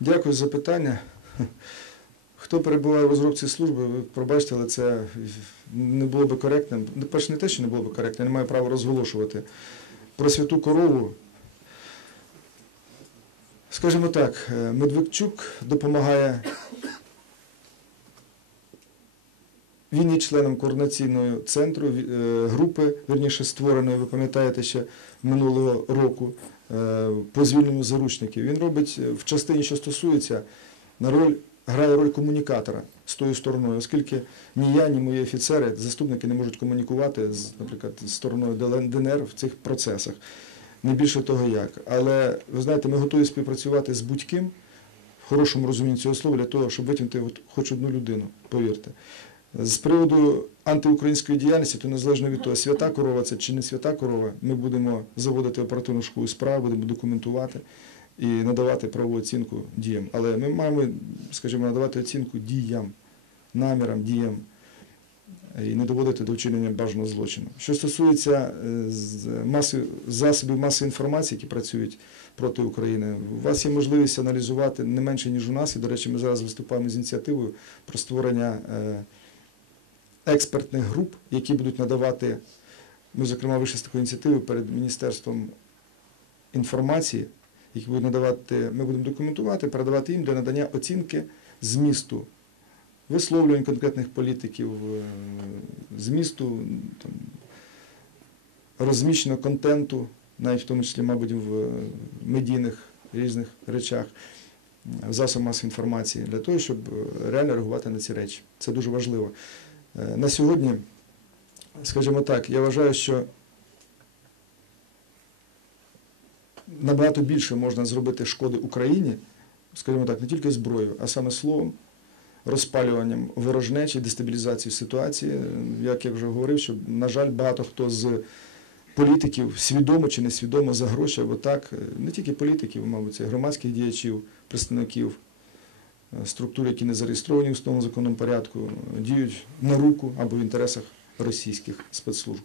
Дякую за питання. Хто перебуває в розробці служби, ви пробачте, але це не було би коректним. Ну, Перше, не те, що не було би коректно, я не маю права розголошувати. Про святу корову. Скажімо так, е, Медведчук допомагає. Він є членом координаційного центру е, групи, верніше створеної, ви пам'ятаєте, ще минулого року е, по звільненню заручників. Він робить е, в частині, що стосується на роль, грає роль комунікатора з тою стороною, оскільки ні я, ні мої офіцери, заступники не можуть комунікувати з, наприклад, з стороною ДНР в цих процесах. Не більше того як. Але ви знаєте, ми готові співпрацювати з будь-ким в хорошому розумінні цього слова для того, щоб витягнути хоч одну людину, повірте. З приводу антиукраїнської діяльності, то незалежно від того, свята корова це чи не свята корова, ми будемо заводити оперативну школу справ, будемо документувати і надавати правову оцінку діям. Але ми маємо, скажімо, надавати оцінку діям, намірам, діям і не доводити до вчинення бажаного злочину. Що стосується е, маси, засобів масової інформації, які працюють проти України, у вас є можливість аналізувати не менше, ніж у нас. І, до речі, ми зараз виступаємо з ініціативою про створення е, експертних груп, які будуть надавати, ми, зокрема, вийшли з такою ініціативою перед Міністерством інформації, які будуть надавати, ми будемо документувати, передавати їм для надання оцінки змісту висловлювань конкретних політиків, е, змісту там, розміщеного контенту, навіть в тому числі, мабуть, в е, медійних різних речах, в засобах масової інформації, для того, щоб е, реально реагувати на ці речі. Це дуже важливо. Е, На сьогодні, скажімо так, я вважаю, що набагато більше можна зробити шкоди Україні, скажімо так, не тільки зброєю, а саме словом, розпалюванням ворожнечі, дестабілізацією ситуації. Як я вже говорив, що, на жаль, багато хто з політиків свідомо чи несвідомо за гроші або так, е, не тільки політиків, мабуть, це громадських діячів, представників структур, які не зареєстровані в основному законному порядку, діють на руку або в інтересах російських спецслужб.